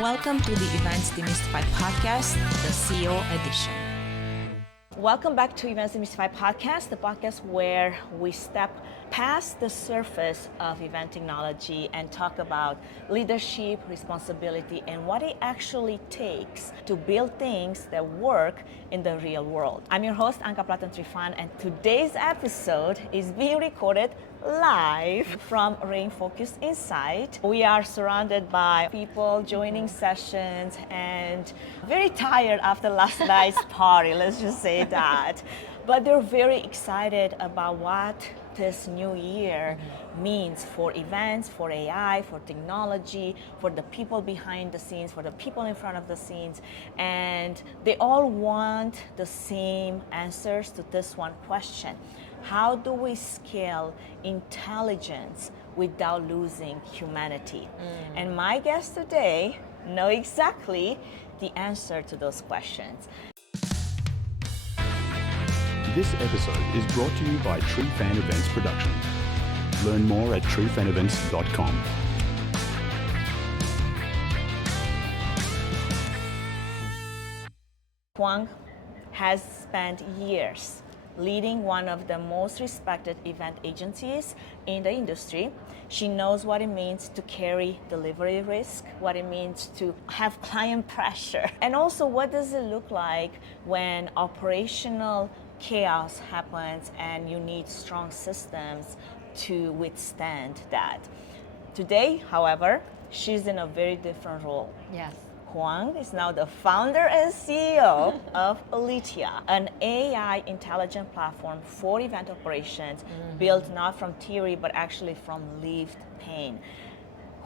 Welcome to the EventsDemystified podcast, the CEO edition. Welcome back to EventsDemystified podcast, the podcast where we step past the surface of event technology and talk about leadership, responsibility, and what it actually takes to build things that work in the real world. I'm your host, Anka Platan-Trifan, and today's episode is being recorded live from RainFocus Inside. We are surrounded by people joining sessions and very tired after last night's party, let's just say that. But they're very excited about what this new year means for events, for AI, for technology, for the people behind the scenes, for the people in front of the scenes. And they all want the same answers to this one question. How do we scale intelligence without losing humanity? And my guests today know exactly the answer to those questions. This episode is brought to you by Tree Fan Events Production. Learn more at treefanevents.com. Huong has spent years leading one of the most respected event agencies in the industry. She knows what it means to carry delivery risk, what it means to have client pressure, and also what does it look like when operational chaos happens and you need strong systems to withstand that. Today, however, she's in a very different role. Yes. Huong is now the founder and CEO of Aletheia, an AI intelligent platform for event operations built not from theory but actually from lived pain.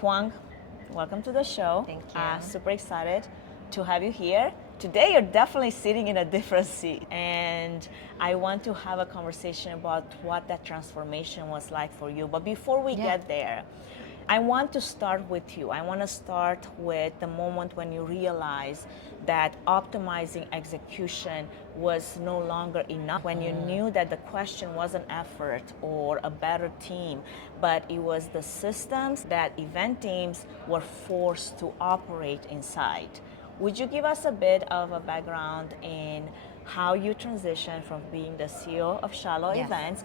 Huong, welcome to the show. Thank you. Super excited to have you here. Today you're definitely sitting in a different seat, and I want to have a conversation about what that transformation was like for you. But before we get there, I want to start with you. I want to start with the moment when you realized that optimizing execution was no longer enough, when you knew that the question wasn't effort or a better team, but it was the systems that event teams were forced to operate inside. Would you give us a bit of a background in how you transitioned from being the CEO of Shallow Events,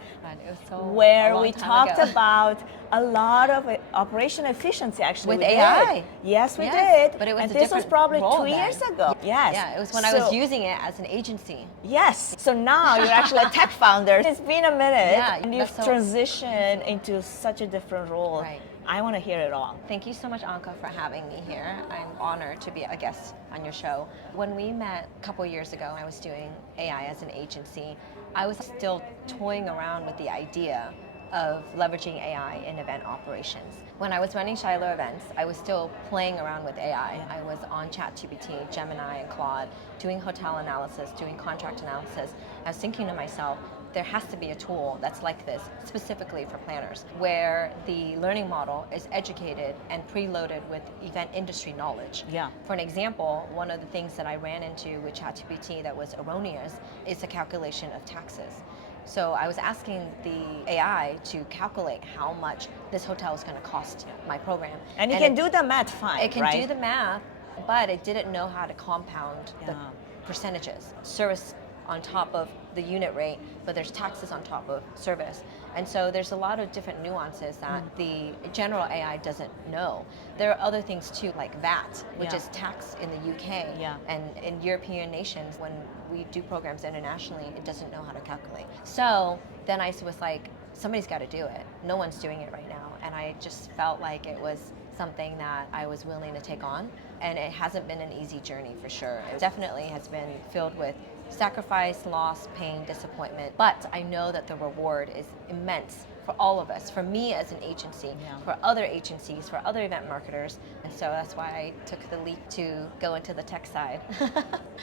where we talked about a lot of operation efficiency actually with AI. Yes, we did. But it was and a this was probably 2 then. years ago. Yes. Yeah, it was when I was using it as an agency. Yes. So now you're actually a tech founder. It's been a minute, and you've transitioned into such a different role. Right. I want to hear it all. Thank you so much, Anka, for having me here. I'm honored to be a guest on your show. When we met a couple years ago, I was doing AI as an agency. I was still toying around with the idea of leveraging AI in event operations. When I was running Shiloh Events, I was still playing around with AI. I was on ChatGPT, Gemini, and Claude, doing hotel analysis, doing contract analysis. I was thinking to myself, there has to be a tool that's like this, specifically for planners, where the learning model is educated and preloaded with event industry knowledge. Yeah. For an example, one of the things that I ran into with ChatGPT that was erroneous is the calculation of taxes. So I was asking the AI to calculate how much this hotel is going to cost my program. And it can do the math fine, It can do the math, but it didn't know how to compound the percentages. Service on top of the unit rate, but there's taxes on top of service. And so there's a lot of different nuances that the general AI doesn't know. There are other things too, like VAT, which is tax in the UK. And in European nations, when we do programs internationally, it doesn't know how to calculate. So then I was like, somebody's got to do it. No one's doing it right now. And I just felt like it was something that I was willing to take on. And it hasn't been an easy journey for sure. It definitely has been filled with sacrifice, loss, pain, disappointment. But I know that the reward is immense for all of us, for me as an agency, for other agencies, for other event marketers. And so that's why I took the leap to go into the tech side.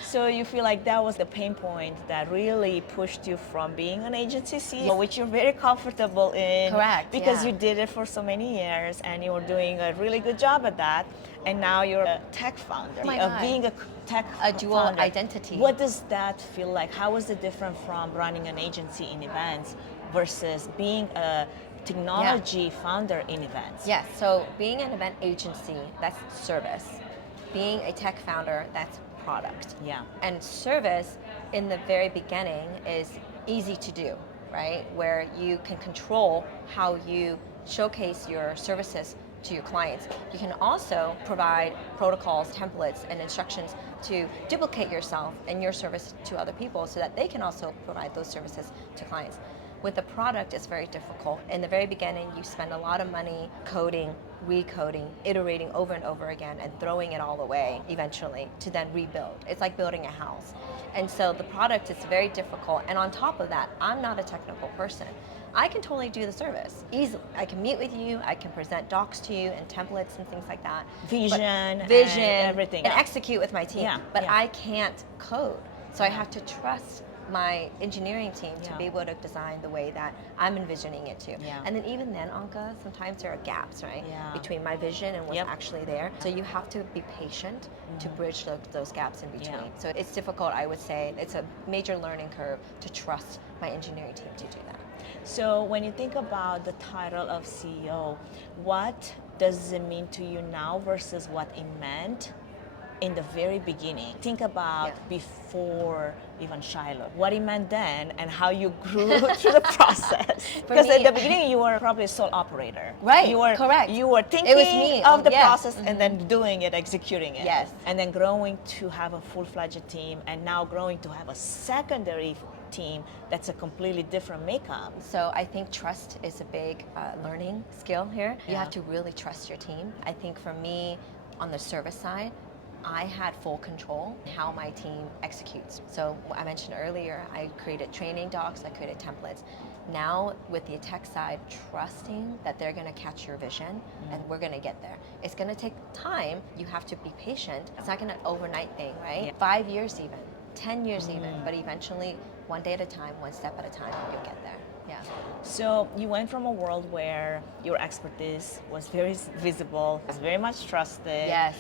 So you feel like that was the pain point that really pushed you from being an agency CEO, which you're very comfortable in. Correct. Because you did it for so many years and you were doing a really good job at that. And now you're a tech founder. Being a tech dual founder. identity. What does that feel like? How is it different from running an agency in events versus being a technology founder in events? Yes, so being an event agency, that's service. being a tech founder, that's product. Yeah. And service in the very beginning is easy to do, right? Where you can control how you showcase your services to your clients. You can also provide protocols, templates, and instructions to duplicate yourself and your service to other people so that they can also provide those services to clients. With the product, it's very difficult. In the very beginning, you spend a lot of money coding, recoding, iterating over and over again, and throwing it all away eventually to then rebuild. It's like building a house. And so the product is very difficult. And on top of that, I'm not a technical person. I can totally do the service easily. I can meet with you, I can present docs to you and templates and things like that. Vision, and everything. And execute with my team. Yeah, but yeah. I can't code. So I have to trust my engineering team to be able to design the way that I'm envisioning it to. Yeah. And then even then, Anka, sometimes there are gaps, right? Yeah. Between my vision and what's actually there. So you have to be patient to bridge those gaps in between. Yeah. So it's difficult, I would say. It's a major learning curve to trust my engineering team to do that. So when you think about the title of CEO, what does it mean to you now versus what it meant in the very beginning? Think about before even Shiloh, what it meant then and how you grew through the process. Because at the beginning you were probably a sole operator. Right, you were, correct. You were thinking It was me. of the Yes. process and then doing it, executing it. Yes. And then growing to have a full-fledged team and now growing to have a secondary team that's a completely different makeup. So I think trust is a big learning skill here. You have to really trust your team. I think for me, on the service side, I had full control how my team executes. So I mentioned earlier, I created training docs, I created templates. Now with the tech side, trusting that they're gonna catch your vision and we're gonna get there. It's gonna take time, you have to be patient. It's not gonna overnight thing, right? Yeah. 5 years even, 10 years even, but eventually one day at a time, one step at a time, you'll get there. Yeah. So you went from a world where your expertise was very visible, was very much trusted, Yes.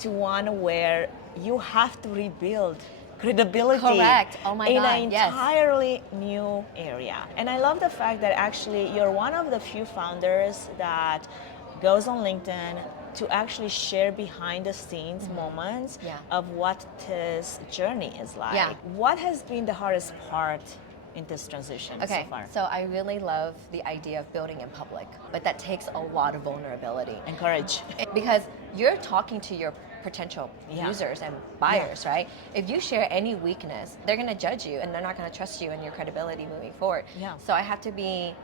to one where you have to rebuild credibility. Correct. Oh my in God, an yes. entirely new area. And I love the fact that actually you're one of the few founders that goes on LinkedIn to actually share behind the scenes moments of what this journey is like. Yeah. What has been the hardest part in this transition so far? So I really love the idea of building in public, but that takes a lot of vulnerability. And courage. Because you're talking to your potential users and buyers, right? If you share any weakness, they're gonna judge you and they're not gonna trust you and your credibility moving forward. Yeah. So I have to be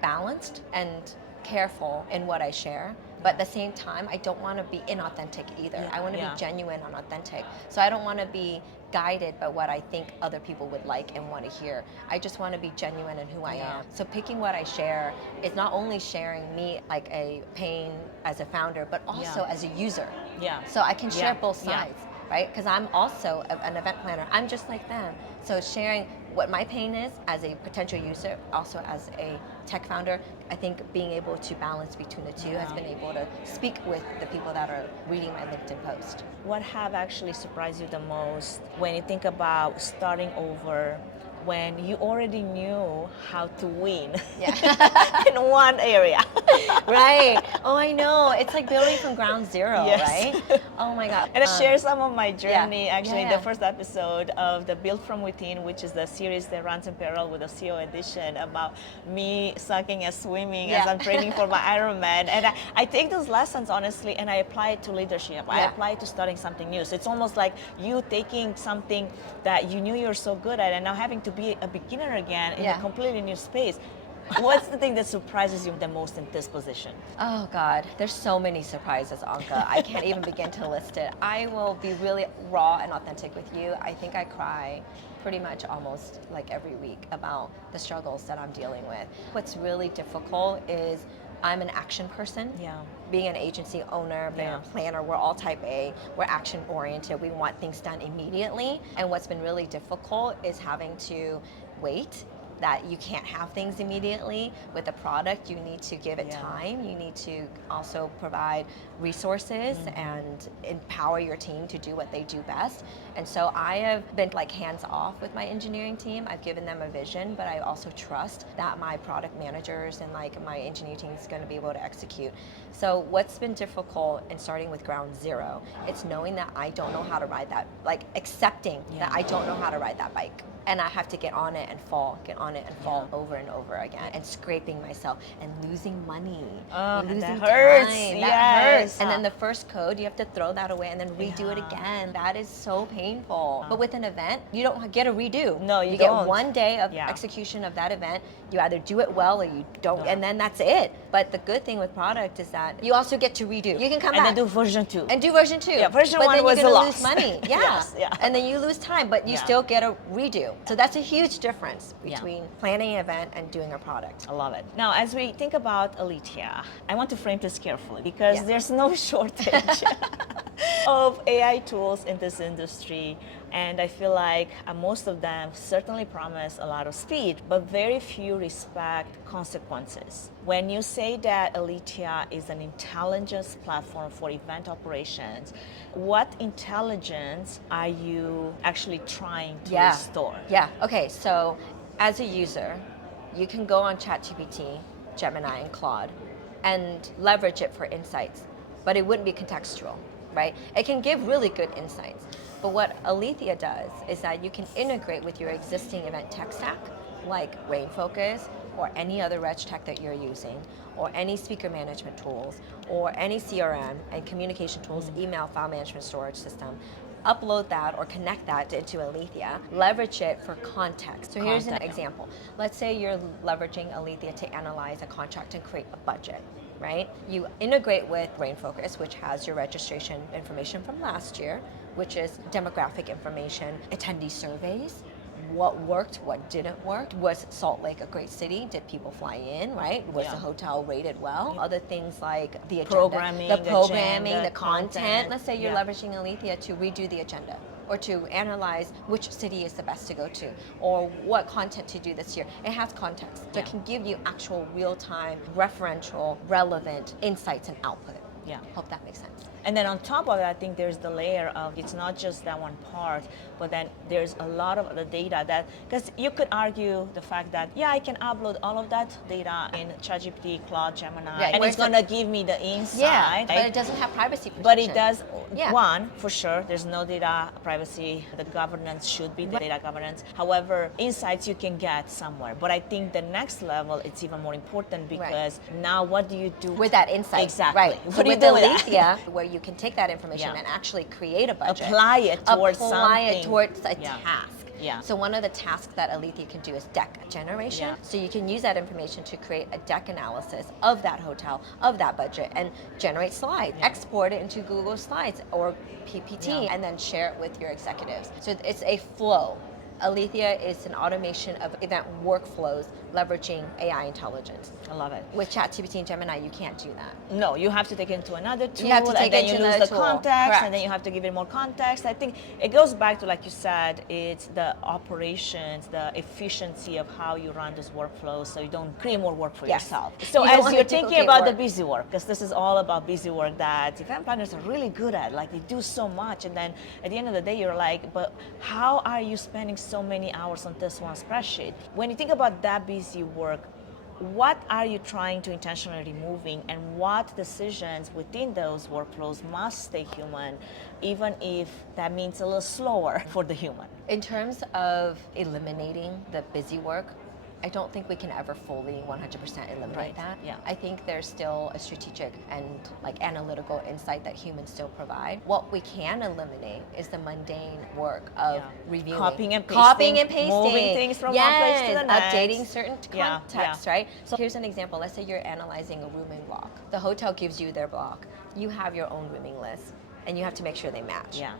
balanced and careful in what I share. But at the same time, I don't want to be inauthentic either. Yeah. I want to Yeah. be genuine and authentic. So I don't want to be guided by what I think other people would like and want to hear. I just want to be genuine in who I am. So picking what I share is not only sharing me like a pain as a founder, but also as a user. Yeah. So I can share both Yeah. sides, right? Because I'm also an event planner. I'm just like them. So sharing what my pain is as a potential user, also as a tech founder, I think being able to balance between the two has been able to speak with the people that are reading my LinkedIn post. What have actually surprised you the most when you think about starting over, when you already knew how to win in one area? Right. Oh, I know. It's like building from ground zero, Yes. right? Oh my God. And I share some of my journey actually in Yeah. the first episode of the Build From Within, which is the series that runs in parallel with the CEO edition about me sucking at swimming as I'm training for my Ironman. And I take those lessons honestly and I apply it to leadership. I apply it to starting something new. So it's almost like you taking something that you knew you're so good at and now having to be a beginner again in a completely new space. What's the thing that surprises you the most in this position? Oh God, there's so many surprises, Anka. I can't even begin to list it. I will be really raw and authentic with you. I think I cry pretty much almost like every week about the struggles that I'm dealing with. What's really difficult is I'm an action person. Yeah. Being an agency owner, being a planner, we're all type A, we're action oriented, we want things done immediately. And what's been really difficult is having to wait that you can't have things immediately. With a product, you need to give it time. You need to also provide resources and empower your team to do what they do best. And so I have been like hands off with my engineering team. I've given them a vision, but I also trust that my product managers and like my engineering team is going to be able to execute. So what's been difficult in starting with ground zero, it's knowing that I don't know how to ride that, like accepting that I don't know how to ride that bike. And I have to get on it and fall, over and over again, and scraping myself and losing money, losing that hurts. time. Yes. That hurts. And then the first code, you have to throw that away and then redo it again. That is so painful. But with an event, you don't get a redo. No, you don't. get 1 day of execution of that event. You either do it well or you don't, and then that's it. But the good thing with product is that you also get to redo. You can come back and then do version 2. and do version 2. Yeah, version but 1 then was you're a gonna loss. lose money. And then you lose time, but you still get a redo. So that's a huge difference between planning an event and doing a product. I love it. Now, as we think about Aletheia, I want to frame this carefully because there's no shortage of AI tools in this industry. And I feel like most of them certainly promise a lot of speed, but very few respect consequences. When you say that Aletheia is an intelligence platform for event operations, what intelligence are you actually trying to restore? Okay, so as a user, you can go on ChatGPT, Gemini, and Claude and leverage it for insights, but it wouldn't be contextual, right? It can give really good insights. But what Aletheia does is that you can integrate with your existing event tech stack, like RainFocus or any other reg tech that you're using, or any speaker management tools, or any CRM and communication tools, email, file management, storage system. Upload that or connect that into Aletheia, leverage it for context. So here's an example. Let's say you're leveraging Aletheia to analyze a contract and create a budget, right? You integrate with RainFocus, which has your registration information from last year, which is demographic information, attendee surveys, what worked, what didn't work. Was Salt Lake a great city? Did people fly in, right? Was the hotel rated well? Other things like the agenda, the content. Let's say you're leveraging Aletheia to redo the agenda, or to analyze which city is the best to go to, or what content to do this year. It has context. So it can give you actual real-time, referential, relevant insights and output. Hope that makes sense. And then on top of that, I think there's the layer of it's not just that one part, but then there's a lot of other data that, because you could argue the fact that, I can upload all of that data in ChatGPT, Claude, Gemini, and it's going to give me the insight. But it doesn't have privacy protection. But it does, one, for sure, there's no data privacy. The governance should be the data governance. However, insights you can get somewhere. But I think the next level, it's even more important because now what do you do with that insight? Exactly. Right. What do you with do with Aletheia, where you can take that information and actually create a budget. Apply it towards something. Towards a task. Yeah. So one of the tasks that Aletheia can do is deck generation. Yeah. So you can use that information to create a deck analysis of that hotel, of that budget, and generate slides. Yeah. Export it into Google Slides or PPT, and then share it with your executives. So it's a flow. Aletheia is an automation of event workflows leveraging AI intelligence. I love it. With ChatGPT and Gemini, you can't do that. No, you have to take it into another tool, you have to take and then it you into lose the tool. context, Correct. and then you have to give it more context. I think it goes back to, like you said, it's the operations, the efficiency of how you run those workflows so you don't create more work for yourself. So you as you're thinking about the Busywork, because this is all about Busywork that event planners are really good at, like they do so much, and then at the end of the day, you're like, but how are you spending so many hours on this one spreadsheet? When you think about that Busywork, what are you trying to intentionally removing, and what decisions within those workflows must stay human, even if that means a little slower for the human? In terms of eliminating the busy work, I don't think we can ever fully 100% eliminate that. Yeah. I think there's still a strategic and like analytical insight that humans still provide. What we can eliminate is the mundane work of reviewing. Copying and pasting. Moving things from one place to the next. Updating certain context, right? So here's an example. Let's say you're analyzing a rooming block. The hotel gives you their block. You have your own rooming list, and you have to make sure they match. Yeah.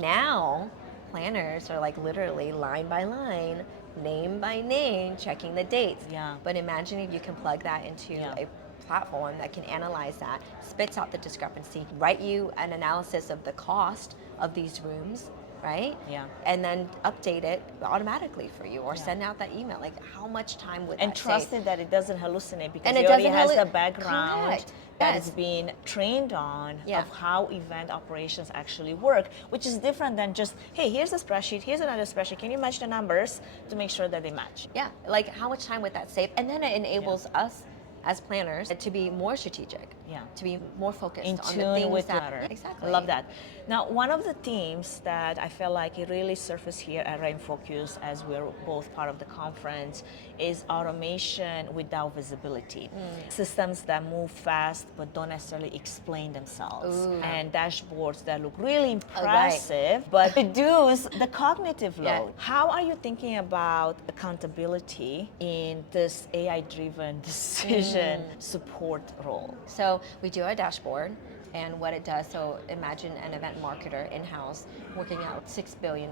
Now, planners are like literally line by line, name by name, checking the dates. Yeah. But imagine if you can plug that into a platform that can analyze that, spits out the discrepancy, write you an analysis of the cost of these rooms, right? Yeah. And then update it automatically for you, or send out that email. Like, how much time would And that trust save? it that it doesn't hallucinate, because And it it already doesn't has the halluc- background Correct. that Yes. it's been trained on Yeah. of how event operations actually work, which is different than just, hey, here's a spreadsheet, here's another spreadsheet, can you match the numbers to make sure that they match? Yeah, like how much time would that save? And then it enables us as planners to be more strategic, to be more focused In on the tune things with that matter. exactly. I love that. Now, one of the themes that I feel like it really surfaced here at RainFocus, as we're both part of the conference, is automation without visibility. Systems that move fast but don't necessarily explain themselves. And dashboards that look really impressive but reduce the cognitive load. How are you thinking about accountability in this AI-driven decision support role? So we do a dashboard, and what it does, so imagine an event marketer in-house working at $6 billion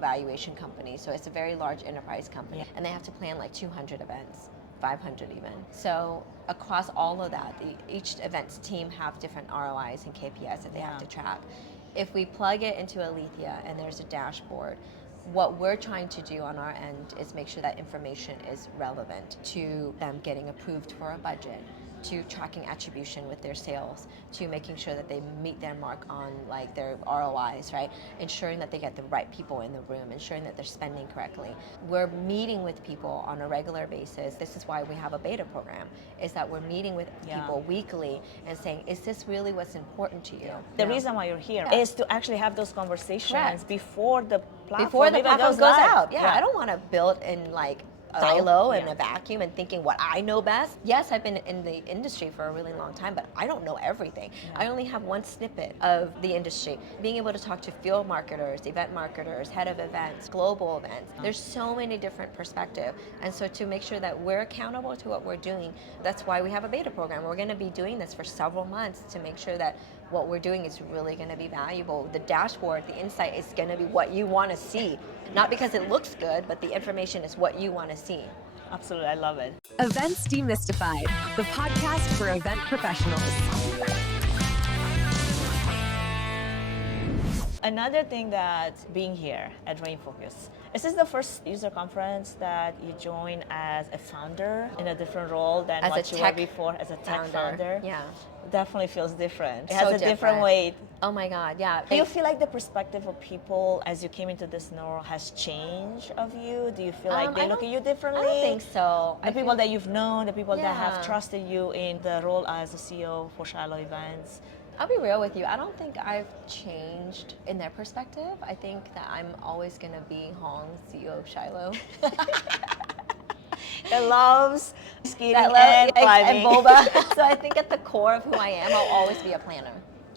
valuation company. So it's a very large enterprise company, and they have to plan like 200 events, 500 even. So across all of that, each events team have different ROIs and KPIs that they have to track. If we plug it into Aletheia and there's a dashboard, what we're trying to do on our end is make sure that information is relevant to them getting approved for a budget, to tracking attribution with their sales, to making sure that they meet their mark on like their ROIs, right? Ensuring that they get the right people in the room, ensuring that they're spending correctly. We're meeting with people on a regular basis. This is why we have a beta program, is that we're meeting with people weekly and saying, is this really what's important to you? The reason why you're here is to actually have those conversations before the platform goes live. out. I don't want to build in like silo and a vacuum and thinking what I know best. Yes, I've been in the industry for a really long time, but I don't know everything. I only have one snippet of the industry. Being able to talk to field marketers, event marketers, head of events, global events, there's so many different perspectives. And so to make sure that we're accountable to what we're doing, that's why we have a beta program. We're going to be doing this for several months to make sure that what we're doing is really going to be valuable. The dashboard, the insight is going to be what you want to see. Not because it looks good, but the information is what you want to see. Absolutely, I love it. Events Demystified, the podcast for event professionals. Another thing that being here at RainFocus, is this the first user conference that you join as a founder in a different role than As what a you were before as a tech founder? Yeah. Definitely feels different. It So has a different weight. Oh my God, yeah. Do you feel like the perspective of people as you came into this role has changed of you? Do you feel like they look at you differently? I don't think so. The people that you've known, the people that have trusted you in the role as a CEO for Shiloh Events. I'll be real with you. I don't think I've changed in their perspective. I think that I'm always going to be Huong, CEO of Shiloh. That loves skating and and climbing. boba. So I think at the core of who I am, I'll always be a planner.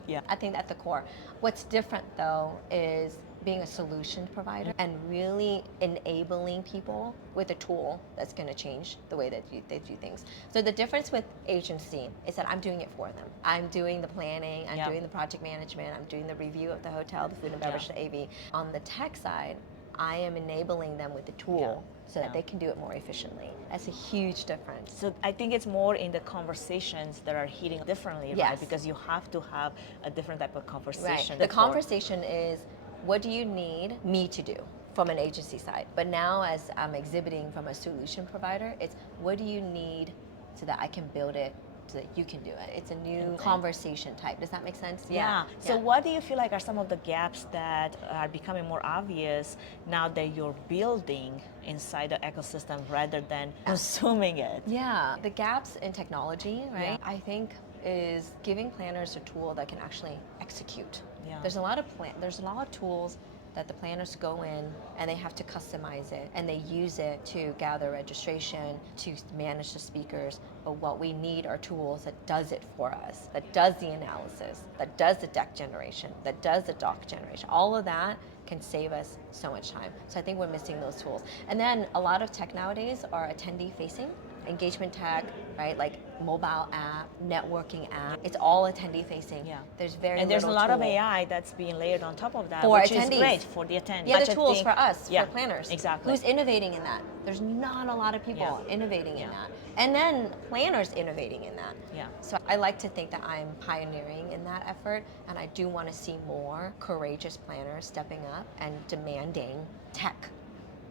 Yeah. I think at the core. What's different though is being a solution provider and really enabling people with a tool that's going to change the way that they do things. So the difference with agency is that I'm doing it for them. I'm doing the planning, I'm doing the project management, I'm doing the review of the hotel, the food and beverage, the AV. On the tech side, I am enabling them with the tool so that they can do it more efficiently. That's a huge difference. So I think it's more in the conversations that are hitting differently, right? Because you have to have a different type of conversation. Right. The conversation is, what do you need me to do from an agency side? But now as I'm exhibiting from a solution provider, it's what do you need so that I can build it so that you can do it. It's a new conversation type. Does that make sense? Yeah. So what do you feel like are some of the gaps that are becoming more obvious now that you're building inside the ecosystem rather than consuming it? Yeah. The gaps in technology, right? I think is giving planners a tool that can actually execute. Yeah. There's a lot of tools that the planners go in and they have to customize it and they use it to gather registration, to manage the speakers. But what we need are tools that does it for us, that does the analysis, that does the deck generation, that does the doc generation. All of that can save us so much time. So I think we're missing those tools. And then a lot of tech nowadays are attendee facing. engagement tech, right? Like mobile app, networking app. It's all attendee facing. Yeah. There's very And there's a little lot of tool AI that's being layered on top of that, for which attendees. is great for the attendees. Yeah, Which the I tools think- for us, yeah, for planners. exactly. Who's innovating in that? There's not a lot of people innovating in Yeah. that. And then planners innovating in that. Yeah. So I like to think that I'm pioneering in that effort, and I do want to see more courageous planners stepping up and demanding tech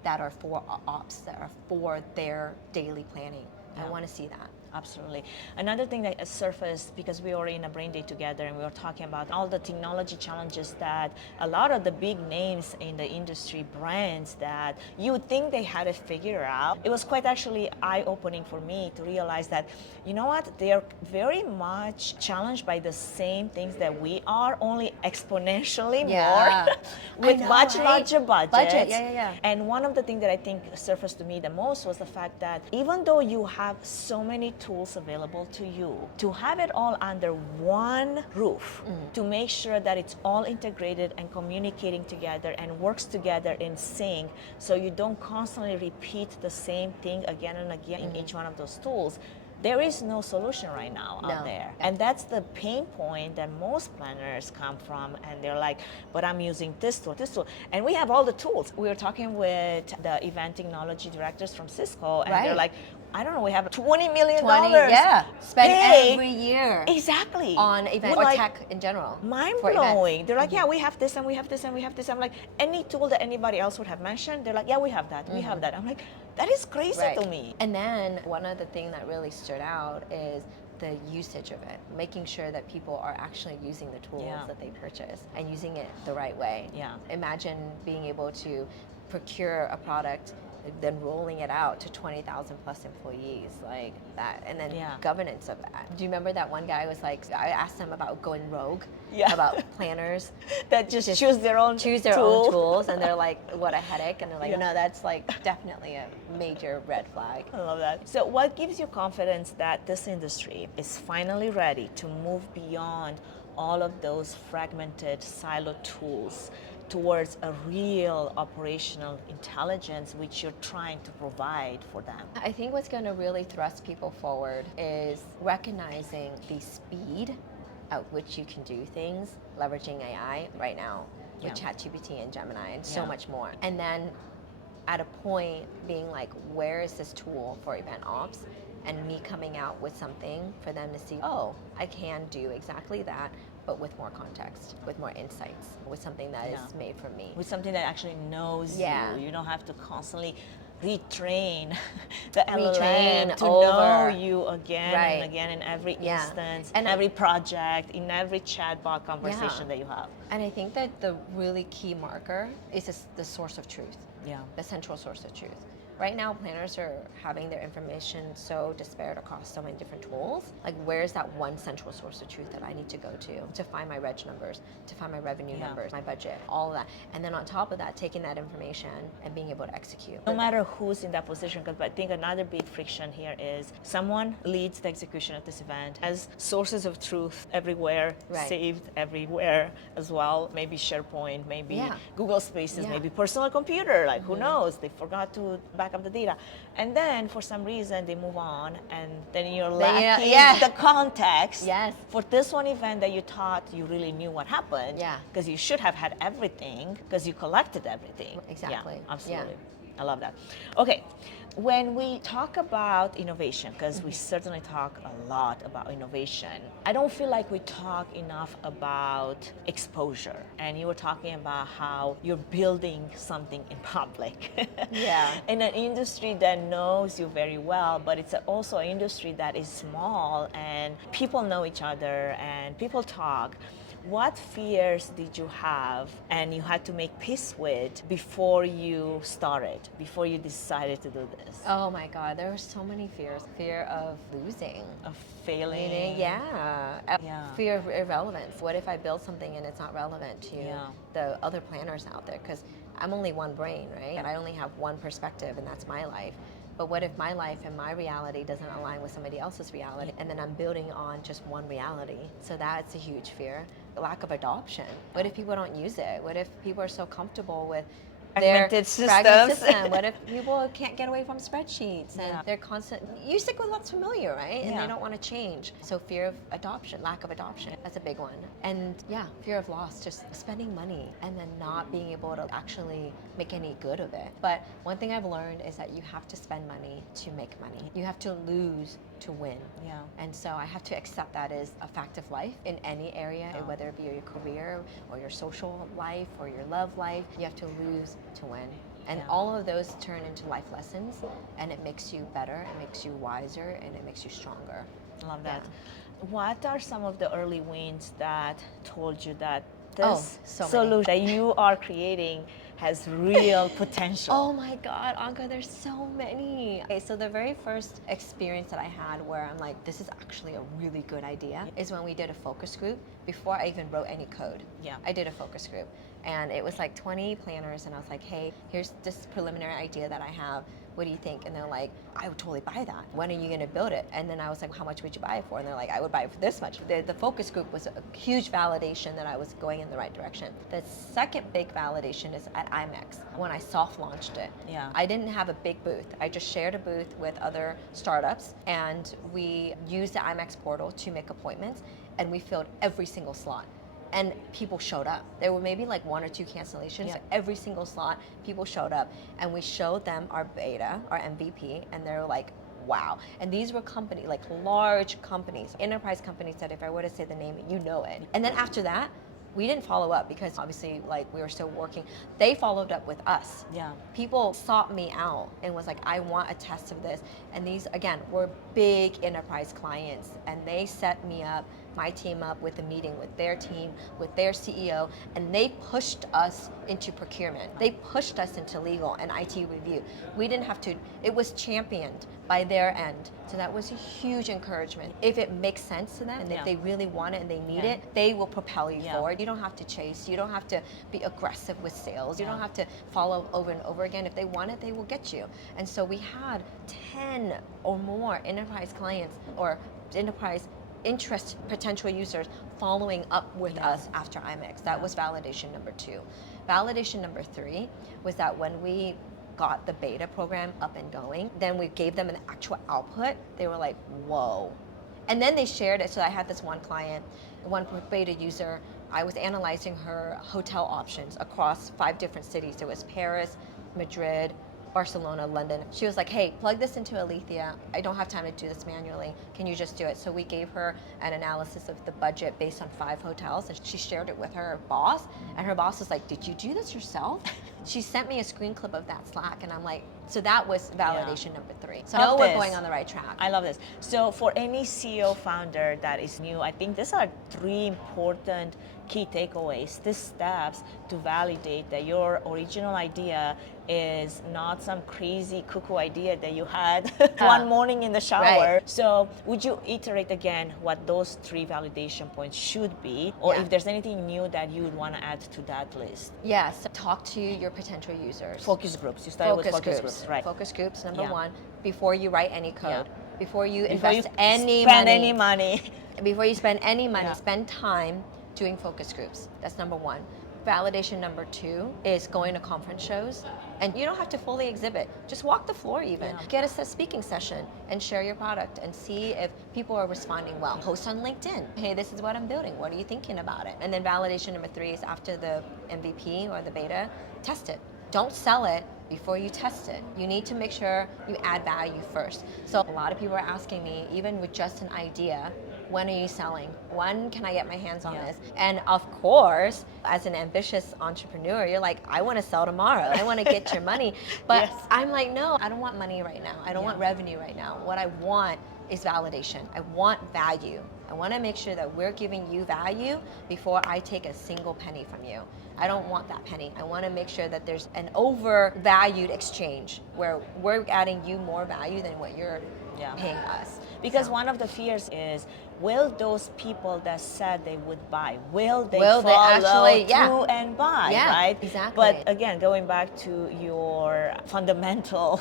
that are for ops, that are for their daily planning. I want to see that. Absolutely. Another thing that surfaced, because we were in a brain day together and we were talking about all the technology challenges that a lot of the big names in the industry, brands that you would think they had it figured out. It was quite actually eye-opening for me to realize that, you know what, they are very much challenged by the same things that we are, only exponentially Yeah. more, with I know, much right? larger budgets. Budget, yeah. And one of the things that I think surfaced to me the most was the fact that even though you have so many tools available to you, to have it all under one roof, to make sure that it's all integrated and communicating together and works together in sync, so you don't constantly repeat the same thing again and again in each one of those tools. There is no solution right now out there. And that's the pain point that most planners come from. And they're like, but I'm using this tool. And we have all the tools. We were talking with the event technology directors from Cisco, and they're like, I don't know, we have $20 million. Spend paid every year. Exactly. On event or tech in general. Mind blowing. They're like, yeah, we have this and we have this and we have this. I'm like, any tool that anybody else would have mentioned, they're like, yeah, we have that, we have that. I'm like, that is crazy to me. And then one other thing that really stood out is the usage of it, making sure that people are actually using the tools that they purchase and using it the right way. Yeah. Imagine being able to procure a product, then rolling it out to 20,000 plus employees like that, and then governance of that. Do you remember that one guy was like, I asked him about going rogue, about planners that just choose their own own tools, and they're like, what a headache, and they're like, no, that's like definitely a major red flag. I love that. So what gives you confidence that this industry is finally ready to move beyond all of those fragmented silo tools towards a real operational intelligence which you're trying to provide for them? I think what's going to really thrust people forward is recognizing the speed at which you can do things, leveraging AI right now with ChatGPT and Gemini and so much more. And then at a point being like, where is this tool for event ops? And me coming out with something for them to see, oh, I can do exactly that, but with more context, with more insights, with something that is made for me. With something that actually knows you. You don't have to constantly retrain the LLM to know you again and again in every instance, and every project, in every chatbot conversation that you have. And I think that the really key marker is the source of truth, the central source of truth. Right now, planners are having their information so disparate across so many different tools. Like, where's that one central source of truth that I need to go to find my reg numbers, to find my revenue numbers, my budget, all of that. And then on top of that, taking that information and being able to execute. No matter who's in that position, because I think another big friction here is someone leads the execution of this event, has sources of truth everywhere, saved everywhere as well. Maybe SharePoint, maybe Google Spaces, maybe personal computer, like who knows? They forgot to back up the data. And then for some reason they move on, and then you're lacking the context for this one event that you thought you really knew what happened, because you should have had everything, because you collected everything. Exactly. Absolutely. I love that. Okay, when we talk about innovation, because we certainly talk a lot about innovation, I don't feel like we talk enough about exposure. And you were talking about how you're building something in public. In an industry that knows you very well, but it's also an industry that is small and people know each other and people talk. What fears did you have and you had to make peace with before you started, before you decided to do this? Oh my God, there were so many fears. Fear of losing. Of failing. Fear of irrelevance. What if I build something and it's not relevant to the other planners out there? Because I'm only one brain, right? And I only have one perspective, and that's my life. But what if my life and my reality doesn't align with somebody else's reality, and then I'm building on just one reality? So that's a huge fear. The lack of adoption. What if people don't use it? What if people are so comfortable with their Fragmented fragmented systems. system. What if people can't get away from spreadsheets and Yeah. they're constant? You stick with what's familiar, right? And Yeah. they don't want to change. So fear of adoption, lack of adoption, that's a big one. And yeah, fear of loss, just spending money and then not being able to actually make any good of it. But one thing I've learned is that you have to spend money to make money. You have to lose to win. Yeah. And so I have to accept that as a fact of life in any area, whether it be your career or your social life or your love life. You have to lose to win. And all of those turn into life lessons, and it makes you better, it makes you wiser, and it makes you stronger. Love that. What are some of the early wins that told you that this so many. solution that you are creating has real potential? Oh my God, Anka, there's so many. Okay, so the very first experience that I had where I'm like, this is actually a really good idea is when we did a focus group before I even wrote any code. Yeah. I did a focus group and it was like 20 planners and I was like, hey, here's this preliminary idea that I have. What do you think? And they're like, I would totally buy that. When are you going to build it? And then I was like, how much would you buy it for? And they're like, I would buy it for this much. The focus group was a huge validation that I was going in the right direction. The second big validation is at IMEX when I soft launched it. Yeah. I didn't have a big booth. I just shared a booth with other startups and we used the IMEX portal to make appointments and we filled every single slot. And people showed up. There were maybe like 1 or 2 cancellations. Yeah. Every single slot, people showed up. And we showed them our beta, our MVP, and they're like, wow. And these were companies, like large companies, enterprise companies that if I were to say the name, you know it. And then after that, we didn't follow up because obviously like we were still working. They followed up with us. Yeah. People sought me out and was like, I want a test of this. And these, again, were big enterprise clients. And they set me up, my team up with a meeting with their team, with their CEO, and they pushed us into procurement. They pushed us into legal and IT review. We didn't have to, it was championed by their end. So that was a huge encouragement. If it makes sense to them and if they really want it and they need it, they will propel you forward. You don't have to chase, you don't have to be aggressive with sales, you don't have to follow over and over again. If they want it, they will get you. And so we had 10 or more enterprise clients or enterprise interest potential users following up with us after IMEX. That was validation number 2. Validation number 3 was that when we got the beta program up and going, then we gave them an actual output. They were like, whoa. And then they shared it. So I had this one client, one beta user, I was analyzing her hotel options across 5 different cities. It was Paris, Madrid, Barcelona, London. She was like, hey, plug this into Aletheia. I don't have time to do this manually. Can you just do it? So we gave her an analysis of the budget based on 5 hotels, and she shared it with her boss. And her boss was like, did you do this yourself? She sent me a screen clip of that Slack, and I'm like, so that was validation number 3. So now we're going on the right track. I love this. So for any CEO founder that is new, I think these are 3 important key takeaways, these steps to validate that your original idea is not some crazy cuckoo idea that you had one morning in the shower. Right. So would you iterate again what those 3 validation points should be, or if there's anything new that you would want to add to that list? Yes, talk to your potential users. Focus groups. You started with focus groups, right? Focus groups, number 1, before you write any code. Before you Before invest you any spend money. any money. Before you spend any money, spend time doing focus groups. That's number 1. Validation number 2 is going to conference shows. And you don't have to fully exhibit. Just walk the floor even. Get a speaking session and share your product and see if people are responding well. Post on LinkedIn. Hey, this is what I'm building. What are you thinking about it? And then validation number 3 is after the MVP or the beta, test it. Don't sell it before you test it. You need to make sure you add value first. So a lot of people are asking me, even with just an idea, when are you selling? When can I get my hands on this? And of course, as an ambitious entrepreneur, you're like, I want to sell tomorrow. I want to get your money. But I'm like, no, I don't want money right now. I don't want revenue right now. What I want is validation. I want value. I want to make sure that we're giving you value before I take a single penny from you. I don't want that penny. I want to make sure that there's an overvalued exchange where we're adding you more value than what you're paying us. Because one of the fears is, will those people that said they would buy, will they follow through and buy, right? Exactly. But again, going back to your fundamental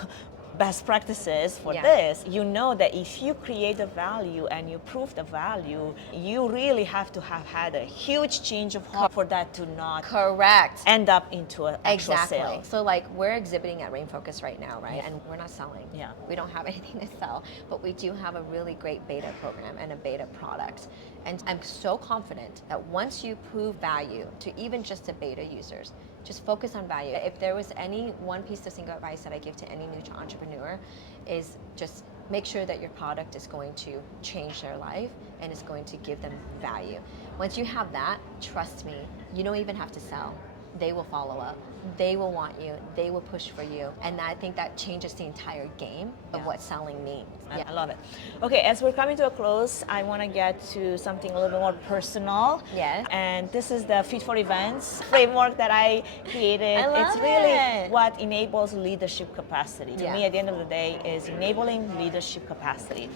best practices for Yeah. this, you know that if you create the value and you prove the value, you really have to have had a huge change of heart for that to not Correct. end up into an actual Exactly. sale. So like we're exhibiting at RainFocus right now, right? Yeah. And we're not selling. Yeah. We don't have anything to sell, but we do have a really great beta program and a beta product. And I'm so confident that once you prove value to even just the beta users, just focus on value. If there was any one piece of single advice that I give to any new entrepreneur is just make sure that your product is going to change their life and is going to give them value. Once you have that, trust me, you don't even have to sell. They will follow up. They will want you. They will push for you. And I think that changes the entire game of Yeah. what selling means. I love it. Okay, as we're coming to a close, I want to get to something a little bit more personal. Yes. And this is the Fit for Events framework that I created. I love it's really it. what enables leadership capacity. To Yeah. me, at the end of the day, is enabling leadership capacity.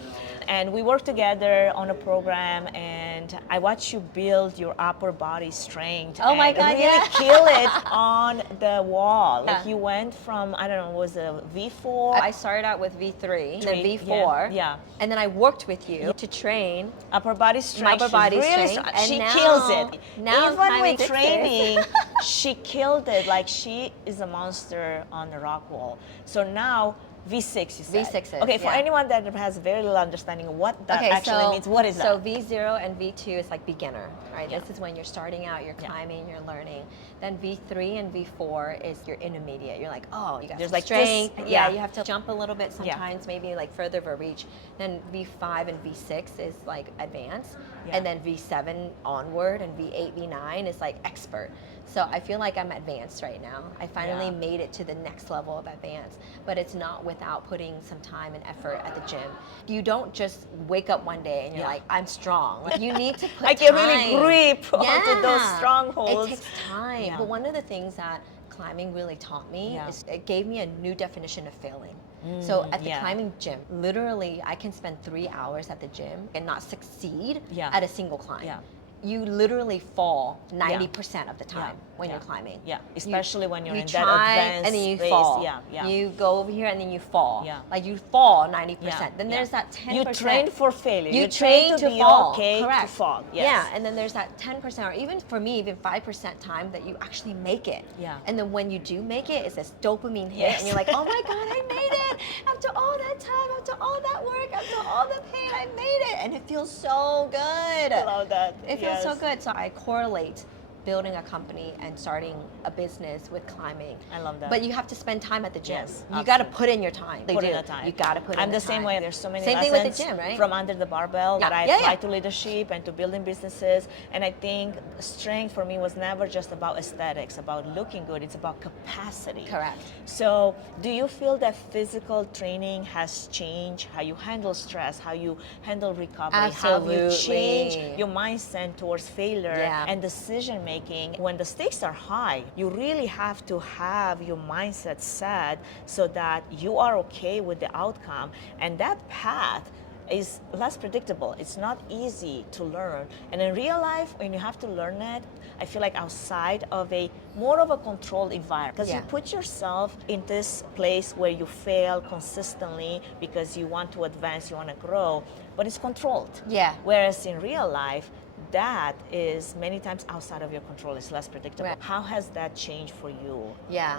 And we work together on a program, and I watch you build your upper body strength. Oh my and God, really yeah. kill it on the wall. Like Yeah. you went from, I don't know, was it a V4? I started out with V3, then Three, V4. yeah. And then I worked with you to train. Upper body strength. Upper body she's really strength, strong. and She now- kills it. now I'm Even climbing with sixes. training, she killed it. Like she is a monster on the rock wall. So now V6 you said. V6s, Okay, for yeah. anyone that has very little understanding of what that actually means, what is that? So V0 and V2 is like beginner, right? Yeah. This is when you're starting out, you're Yeah. climbing, you're learning. Then V3 and V4 is your intermediate. You're like, oh, you got There's some like this- strength. yeah. Yeah, you have to jump a little bit Yeah. sometimes, maybe like further of a reach. Then V5 and V6 is like advanced. Yeah. And then V7 onward and V8, V9 is like expert. So I feel like I'm advanced right now. I finally Yeah. made it to the next level of advance, but it's not without putting some time and effort at the gym. You don't just wake up one day and you're Yeah. like, I'm strong. Like, you need to put I can really time. grip onto those strongholds. It takes time. Yeah. But one of the things that climbing really taught me Yeah. is it gave me a new definition of failing. So at the yeah. climbing gym, literally I can spend 3 hours at the gym and not succeed Yeah. at a single climb. Yeah. You literally fall 90% of the time Yeah. when Yeah. you're climbing. Yeah, especially when you're you in try, that advanced and then you phase. fall. Yeah, yeah. You go over here and then you fall. Yeah. Like you fall 90%. Yeah, Then yeah. there's that 10%. You train for failure. You train train to be fall. okay Correct. to fall. Yes. Yeah, and then there's that 10%, or even for me, even 5% time that you actually make it. Yeah. And then when you do make it, it's this dopamine hit, Yes. and you're like, oh my God, I made it! After all that time, after all that work, after all the pain, I made it, and it feels so good. I love that. It feels so Yes. good. So I correlate building a company and starting a business with climbing. I love that. But you have to spend time at the gym. Yes, You got to absolutely. put in your time. Put in the time. You got to put in I'm the the same time. way. There's so many Same thing lessons with the gym, right? from under the barbell that I Yeah, apply yeah. to leadership and to building businesses. And I think strength for me was never just about aesthetics, about looking good. It's about capacity. Correct. So do you feel that physical training has changed how you handle stress, how you handle recovery, how you Absolutely. change your mindset towards failure Yeah. and decision making? When the stakes are high, you really have to have your mindset set so that you are okay with the outcome, and that path is less predictable. It's not easy to learn. And in real life, when you have to learn it, I feel like outside of a more of a controlled environment, because you Yeah. put yourself in this place where you fail consistently because you want to advance, you want to grow, but it's controlled. Yeah. Whereas in real life, that is many times outside of your control. It's less predictable. Right. How has that changed for you? Yeah.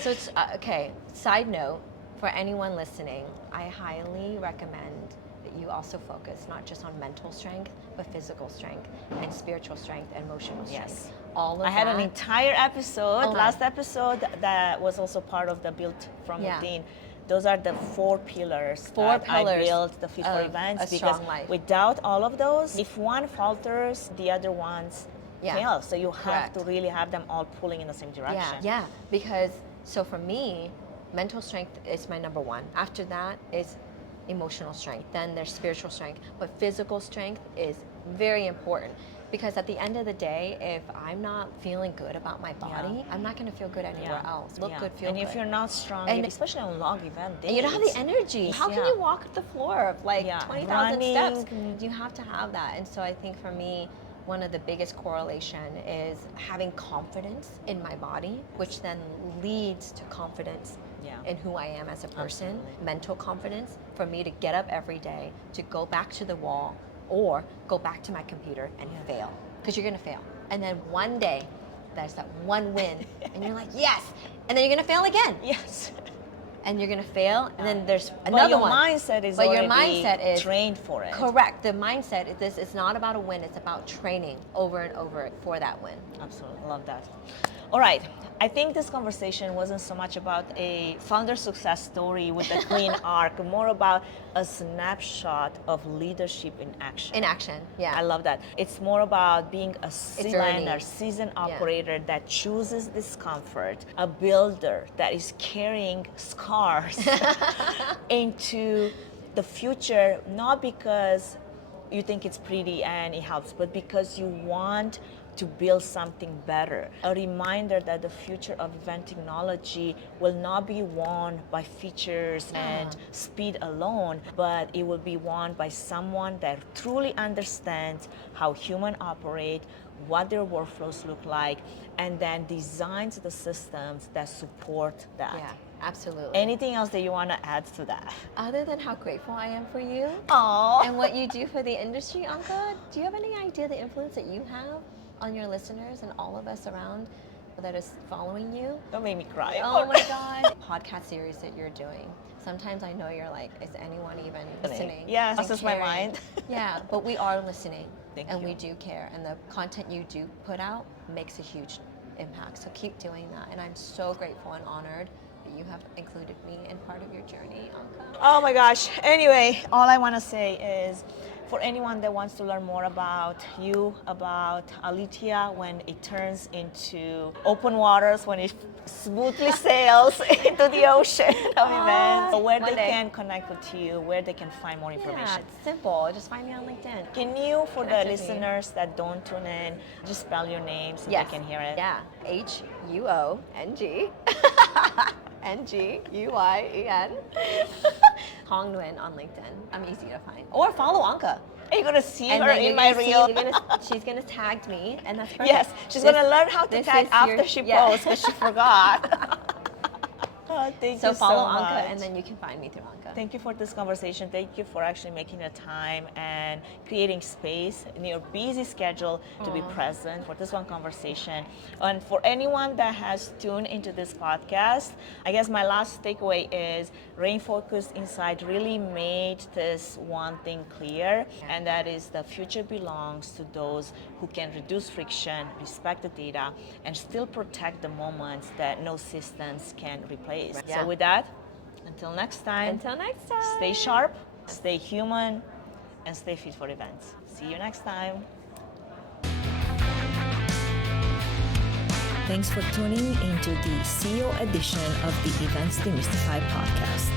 So it's okay. Side note, for anyone listening, I highly recommend that you also focus not just on mental strength, but physical strength and spiritual strength and emotional strength. Yes. All of I had an that. entire episode, Oh my. last episode, that was also part of the Built from Yeah. Within. Those are the 4 pillars Four that I pillars built the Fit for of Events, a because strong life. without all of those, if one falters, the other ones Yeah. fail. So you have Correct. to really have them all pulling in the same direction. Yeah, because so for me, mental strength is my number one. After that is emotional strength. Then there's spiritual strength. But physical strength is very important. Because at the end of the day, if I'm not feeling good about my body, I'm not going to feel good anywhere else. Look Yeah. good, feel and good. if you're not strong, And- especially on long event days, And you don't have the energy. How can Yeah. you walk the floor of like Yeah. 20,000 Running. steps? You have to have that. And so I think for me, one of the biggest correlation is having confidence in my body, which then leads to confidence in who I am as a person, Absolutely. mental confidence for me to get up every day, to go back to the wall or go back to my computer and fail. Because you're going to fail. And then one day, there's that one win, and you're like, yes! And then you're going to fail again. Yes. And you're going to fail, and then there's But another your one. mindset is But your already mindset is trained for it. Correct. The mindset is this. It's not about a win. It's about training over and over for that win. Absolutely, love that. All right, I think this conversation wasn't so much about a founder success story with a clean arc, more about a snapshot of leadership in action. In action, yeah. I love that. It's more about being a journey. seasoned operator that chooses discomfort, a builder that is carrying scars into the future, not because you think it's pretty and it helps, but because you want to build something better. A reminder that the future of event technology will not be won by features and speed alone, but it will be won by someone that truly understands how humans operate, what their workflows look like, and then designs the systems that support that. Yeah, absolutely. Anything else that you want to add to that? Other than how grateful I am for you Aww. and what you do for the industry, Anka, do you have any idea the influence that you have on your listeners and all of us around that is following you? Don't make me cry. Oh my God. Podcast series that you're doing. Sometimes I know you're like, is anyone even listening? Yeah, and crosses my caring? mind. Yeah, but we are listening. Thank and you. we do care. And the content you do put out makes a huge impact. So keep doing that. And I'm so grateful and honored that you have included me in part of your journey, Anka. Oh my gosh. Anyway, all I want to say is for anyone that wants to learn more about you, about Aletheia, when it turns into open waters, when it smoothly sails into the ocean of events, where one they day. can connect with you, where they can find more Yeah, information. it's simple. Just find me on LinkedIn. Can you, for the Connect with me. listeners that don't tune in, just spell your name so Yes. they can hear it? Yeah. Huong. Nguyen. Huong Nguyen on LinkedIn. I'm easy to find. Or follow Anka. Are you going to see And her then in you're my gonna see- reel? she's gonna tag me, and that's perfect. Yes, she's This- going to learn how to this tag is after your- she yeah. posts because she forgot. Oh, thank So you follow so Anka, much. and then you can find me through Anka. Thank you for this conversation. Thank you for actually making the time and creating space in your busy schedule to be present for this one conversation. And for anyone that has tuned into this podcast, I guess my last takeaway is RainFocus Insight really made this one thing clear, and that is the future belongs to those who can reduce friction, respect the data, and still protect the moments that no systems can replace. Yeah. So with that, until next time, Until next time. stay sharp, stay human, and stay fit for events. See you next time. Thanks for tuning into the CEO edition of the Events Demystified podcast.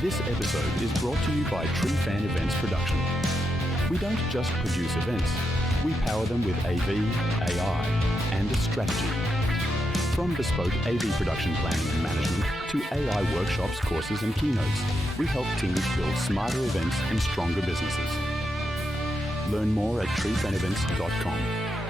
This episode is brought to you by TreeFan Events Production. We don't just produce events, we power them with AV, AI, and strategy. From bespoke AV production planning and management to AI workshops, courses, and keynotes, we help teams build smarter events and stronger businesses. Learn more at treefanevents.com.